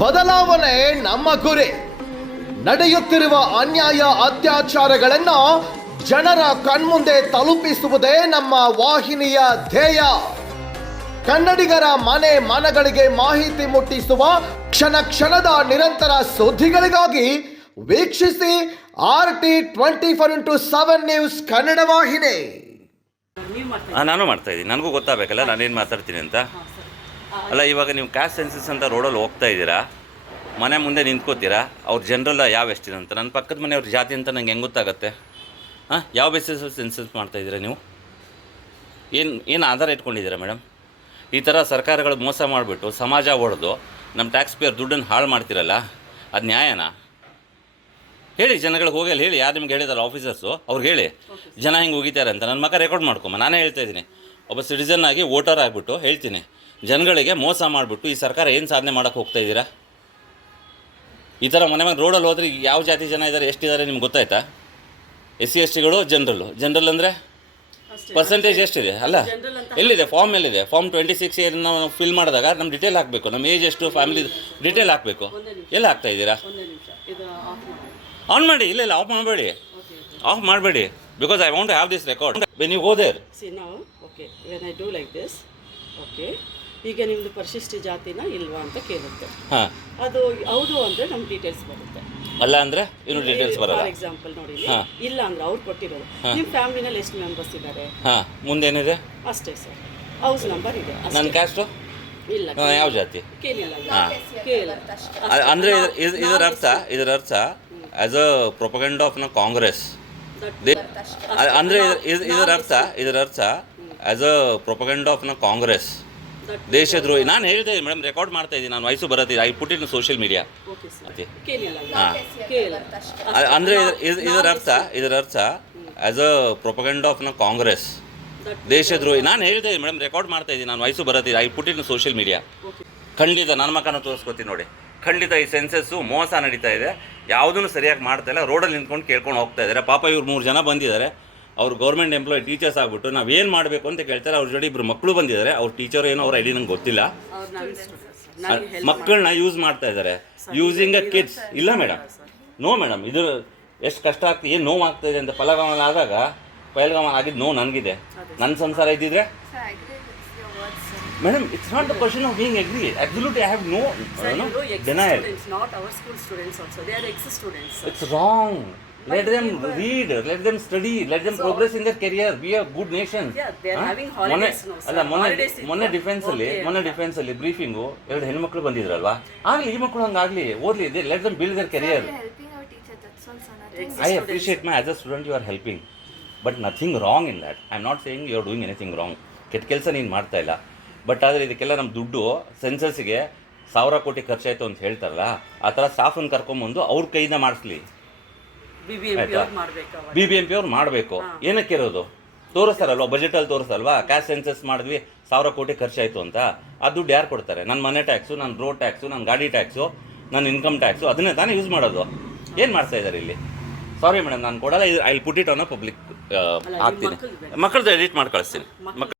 ಬದಲಾವಣೆ ನಮ್ಮ ಗುರಿ. ನಡೆಯುತ್ತಿರುವ ಅನ್ಯಾಯ ಅತ್ಯಾಚಾರಗಳನ್ನ ಜನರ ಕಣ್ಮುಂದೆ ತಲುಪಿಸುವುದೇ ನಮ್ಮ ವಾಹಿನಿಯ ಧ್ಯೇಯ. ಕನ್ನಡಿಗರ ಮನೆ ಮನಗಳಿಗೆ ಮಾಹಿತಿ ಮುಟ್ಟಿಸುವ ಕ್ಷಣ ಕ್ಷಣದ ನಿರಂತರ ಸುದ್ದಿಗಳಿಗಾಗಿ ವೀಕ್ಷಿಸಿ R T twenty four into seven news Kannada ವಾಹಿನಿ. ನಾನು ಮಾಡ್ತಾ ಇದ್ದೀನಿ. ನನಗೂ ಗೊತ್ತಾಗಬೇಕಲ್ಲ, ನಾನೇನು ಮಾತಾಡ್ತೀನಿ ಅಂತ. ಅಲ್ಲ, ಇವಾಗ ನೀವು ಕ್ಯಾಸ್ಟ್ ಸೆನ್ಸಸ್ ಅಂತ ರೋಡಲ್ಲಿ ಹೋಗ್ತಾ ಇದ್ದೀರಾ, ಮನೆ ಮುಂದೆ ನಿಂತ್ಕೋತೀರಾ, ಅವ್ರ ಜನರಲ್ಲ ಯಾವ ಎಷ್ಟಿದೆ ಅಂತ? ನನ್ನ ಪಕ್ಕದ ಮನೆಯವ್ರ ಜಾತಿ ಅಂತ ನಂಗೆ ಹೆಂಗೆ ಗೊತ್ತಾಗತ್ತೆ? ಹಾಂ? ಯಾವ ಬೇಸಿಸ್ ಸೆನ್ಸಸ್ ಮಾಡ್ತಾ ಇದ್ದೀರಾ ನೀವು? ಏನು ಏನು ಆಧಾರ ಇಟ್ಕೊಂಡಿದ್ದೀರಾ ಮೇಡಮ್ ಈ ಥರ ಸರ್ಕಾರಗಳು ಮೋಸ ಮಾಡಿಬಿಟ್ಟು ಸಮಾಜ ಒಡೆದು ನಮ್ಮ ಟ್ಯಾಕ್ಸ್ ಪೇಯರ್ ದುಡ್ಡನ್ನು ಹಾಳು ಮಾಡ್ತಿರಲ್ಲ, ಅದು ನ್ಯಾಯನಾ? ಹೇಳಿ ಜನಗಳಿಗೆ ಹೋಗಿ ಹೇಳಿ, ಯಾರು ನಿಮ್ಗೆ ಹೇಳಿದಾರೆ ಆಫೀಸರ್ಸು ಅವ್ರಿಗೆ ಹೇಳಿ. ಜನ ಹಿಂಗೆ ಹೋಗಿದ್ದಾರೆ ಅಂತ. ನನ್ನ ಮಗ ರೆಕಾರ್ಡ್ ಮಾಡ್ಕೊಂಬ ನಾನೇ ಹೇಳ್ತಾ ಇದ್ದೀನಿ. ಒಬ್ಬ ಸಿಟಿಸನ್ ಆಗಿ ವೋಟರ್ ಆಗಿಬಿಟ್ಟು ಹೇಳ್ತೀನಿ. ಜನಗಳಿಗೆ ಮೋಸ ಮಾಡಿಬಿಟ್ಟು ಈ ಸರ್ಕಾರ ಏನು ಸಾಧನೆ ಮಾಡೋಕ್ಕೆ ಹೋಗ್ತಾ ಇದ್ದೀರಾ? ಈ ಥರ ಮನೆ ಮನೆ ರೋಡಲ್ಲಿ ಹೋದ್ರೆ ಈಗ ಯಾವ ಜಾತಿ ಜನ ಇದ್ದಾರೆ ಎಷ್ಟಿದ್ದಾರೆ ನಿಮ್ಗೆ ಗೊತ್ತಾಯ್ತಾ? ಎಸ್ ಸಿ ಎಸ್ ಟಿಗಳು ಜನರಲ್ಲು ಜನರಲ್. ಅಂದರೆ? ಪರ್ಸೆಂಟೇಜ್ ಎಷ್ಟಿದೆ? ಅಲ್ಲ ಎಲ್ಲಿದೆ? ಫಾರ್ಮ್ ಎಲ್ಲಿದೆ? ಫಾರ್ಮ್ ಟ್ವೆಂಟಿ ಸಿಕ್ಸ್ ಏನು ನಾವು ಫಿಲ್ ಮಾಡಿದಾಗ ನಮ್ಮ ಡಿಟೇಲ್ ಹಾಕಬೇಕು. ನಮ್ಮ ಏಜ್ ಎಷ್ಟು ಫ್ಯಾಮಿಲಿ ಡಿಟೇಲ್ ಹಾಕಬೇಕು. ಎಲ್ಲ ಹಾಕ್ತಾ ಇದ್ದೀರಾ? ಆನ್ ಮಾಡಿ. ಇಲ್ಲ ಇಲ್ಲ ಆಫ್ ಮಾಡಬೇಡಿ. ಆಫ್ ಮಾಡಬೇಡಿ. Because I want have this record when you go there see ನಾವು okay when I do like this okay ಈಗ ನಿಮ್ಮದು ಪರಿಶಿಷ್ಟ ಜಾತಿನ ಇಲ್ವಾ ಅಂತ ಕೇಳುತ್ತೆ. ಹಾಂ. ಅದು ಹೌದು ಅಂದರೆ ನಮ್ಮ ಡೀಟೇಲ್ಸ್ ಬರುತ್ತೆ. ಅಲ್ಲ ಅಂದರೆ ಇನ್ನು ಡೀಟೇಲ್ಸ್ ಬರಲ್ಲ? ಫಾರ್ ಎಕ್ಸಾಂಪಲ್ ನೋಡಿ ಇಲ್ಲಿ. ಹಾ. ಇಲ್ಲ ಅಂದ್ರೆ ಅವ್ರು ಕೊಟ್ಟಿರೋದು. ನಿಮ್ಮ ಫ್ಯಾಮಿಲಿನಲ್ಲಿ ಎಷ್ಟು ಮೆಂಬರ್ಸ್ ಇದ್ದಾರೆ ಹಾಂ ಮುಂದೇನಿದೆ ಅಷ್ಟೇ ಸರ್. ಹೌಸ್ ನಂಬರ್ ಇದೆ ಅಷ್ಟೇ. ನನ್ನ ಕ್ಯಾಸ್ಟು ಇಲ್ಲ ಯಾವ ಜಾತಿ? ಕೇಳಿಲ್ಲ. ಹಾಂ. ಕೇಳಿಲ್ಲ. ಅಂದರೆ ಇದರ ಅರ್ಥ ಇದರ ಅರ್ಥ ಆ್ಯಸ್ ಅ ಪ್ರೊಪಗಂಡ್ ಆಫ್ನ ಕಾಂಗ್ರೆಸ್ That- ದೇ ಅಂದರೆ ಇದರ ಅರ್ಥ ಇದರ ಅರ್ಥ ಆ್ಯಸ್ ಅ ಪ್ರೊಪಗಂಡ್ ಆಫ್ನ ಕಾಂಗ್ರೆಸ್ ದೇಶದ್ರೋಹಿ. ನಾನು ಹೇಳಿದೆ ಮೇಡಮ್ ರೆಕಾರ್ಡ್ ಮಾಡ್ತಾ ಇದ್ದೀನಿ. ನಾನು ವಯಸ್ಸು ಬರುತ್ತೆ I put in social media ಅದೇ ಹಾಂ. ಅಂದರೆ ಇದರ ಅರ್ಥ ಇದರ ಅರ್ಥ ಆ್ಯಸ್ ಅ ಪ್ರೊಪಗಂಡ್ ಆಫ್ನ ಕಾಂಗ್ರೆಸ್ ದೇಶದ್ರೋಹಿ. ನಾನು ಹೇಳಿದೆ ಮೇಡಮ್ ರೆಕಾರ್ಡ್ ಮಾಡ್ತಾ ಇದ್ದೀನಿ. ನಾನು ವಯಸ್ಸು ಬರುತ್ತೆ I put in social media ಖಂಡಿತ ನನ್ನ ಮಕ್ಕನ ತೋರಿಸ್ಕೊತೀನಿ ನೋಡಿ. ಖಂಡಿತ ಈ ಸೆನ್ಸಸ್ಸು ಮೋಸ ನಡೀತಾ ಇದೆ. ಯಾವುದನ್ನು ಸರಿಯಾಗಿ ಮಾಡ್ತಾ ಇಲ್ಲ ರೋಡಲ್ಲಿ ನಿಂತ್ಕೊಂಡು ಕೇಳ್ಕೊಂಡು ಹೋಗ್ತಾ ಇದ್ದಾರೆ. ಪಾಪ ಇವ್ರು ಮೂರು ಜನ ಬಂದಿದ್ದಾರೆ. ಅವ್ರು ಗೌರ್ಮೆಂಟ್ ಎಂಪ್ಲಾಯ್ ಟೀಚರ್ಸ್ ಆಗ್ಬಿಟ್ಟು ನಾವು ಏನು ಮಾಡಬೇಕು ಅಂತ ಕೇಳ್ತಾರೆ ಅವ್ರ ಜೊತೆ ಇಬ್ಬರು ಮಕ್ಕಳು ಬಂದಿದ್ದಾರೆ ಅವ್ರ ಟೀಚರ್ ಏನೋ ಅವ್ರ ಐಡಿ ನಂಗೆ ಗೊತ್ತಿಲ್ಲ. ಮಕ್ಕಳನ್ನ ಯೂಸ್ ಮಾಡ್ತಾ ಇದ್ದಾರೆ. ಯೂಸಿಂಗ್ ಅ ಕಿಡ್ಸ್ ಇಲ್ಲ ಮೇಡಮ್ ನೋ ಮೇಡಮ್ ಇದು ಎಷ್ಟು ಕಷ್ಟ ಆಗ್ತದೆ ಏನು ನೋವು ಆಗ್ತಾ ಇದೆ ಅಂತ ಫಲಗಾಮನ ಆದಾಗ ಪೈಲ್ಗಾಮ ಆಗಿದ್ದು ನೋವು ನನಗಿದೆ. ನನ್ನ ಸಂಸಾರ ಇದ್ದಿದ್ರೆ. Madam it's not the question of being agree absolute I have no denial it's know, are Let them people- read, let them study, let them So- progress in their career, We a good nation. Yeah, they are Huh? having ಮೊನ್ನೆ holidays now, sir. ಅಲ್ಲ ಮೊನ್ನೆ. ಮೊನ್ನೆ defence ಅಲ್ಲಿ. ಮೊನ್ನೆ defence ಅಲ್ಲಿ ಬ್ರೀಫಿಂಗು ಎರಡು ಹೆಣ್ಮಕ್ಳು ಬಂದಿದ್ರಲ್ವಾ ಆಗ್ಲಿ ಈ ಮಕ್ಕಳು ಹಂಗಾಗ್ಲಿ ಓದ್ಲಿ let them build their career you're helping our teacher, that's all, sir. Nothing. Ex- I. Appreciate my as a student you are helping but nothing wrong in that I am not saying you are doing anything wrong ಕೆಟ್ಟ ಕೆಲಸ ನೀನು ಮಾಡ್ತಾ ಇಲ್ಲ but ಆದರೆ ಇದಕ್ಕೆಲ್ಲ ನಮ್ಮ ದುಡ್ಡು ಸೆನ್ಸಸ್ಗೆ ಸಾವಿರ ಕೋಟಿ ಖರ್ಚಾಯ್ತು ಅಂತ ಹೇಳ್ತಾರಲ್ಲ ಆ ಥರ ಸ್ಟಾಫನ್ನು ಕರ್ಕೊಂಬಂದು ಅವ್ರ ಕೈಯಿಂದ ಮಾಡಿಸ್ಲಿ ಆಯ್ತಾ? ಬಿ ಬಿ ಎಂ ಪಿ ಅವ್ರು ಮಾಡಬೇಕು. ಏನಕ್ಕೆ ಇರೋದು? ಬಜೆಟ್ ಬಜೆಟಲ್ಲಿ ತೋರಿಸ್ತಾರಲ್ವಾ? ಕ್ಯಾಶ್ ಸೆನ್ಸಸ್ ಮಾಡಿದ್ವಿ ಸಾವಿರ ಕೋಟಿ ಖರ್ಚಾಯಿತು ಅಂತ. ಆ ದುಡ್ಡು ಯಾರು ಕೊಡ್ತಾರೆ? ನನ್ನ ಮನೆ ಟ್ಯಾಕ್ಸು ನನ್ನ ರೋಡ್ ಟ್ಯಾಕ್ಸು ನನ್ನ ಗಾಡಿ ಟ್ಯಾಕ್ಸು ನನ್ನ ಇನ್ಕಮ್ ಟ್ಯಾಕ್ಸು ಅದನ್ನೇ ತಾನೇ ಯೂಸ್ ಮಾಡೋದು. ಏನು ಮಾಡ್ತಾ ಇದ್ದಾರೆ ಇಲ್ಲಿ? ಸಾರಿ ಮೇಡಮ್ ನಾನು ಕೊಡಲ್ಲ I put it on public ಆಗ್ತೀನಿ ಹಾಕ್ತೀನಿ. ಮಕ್ಕಳದ್ದು ಎಡಿಟ್ ಮಾಡಿ ಕಳಿಸ್ತೀನಿ ಮಕ್ಕಳು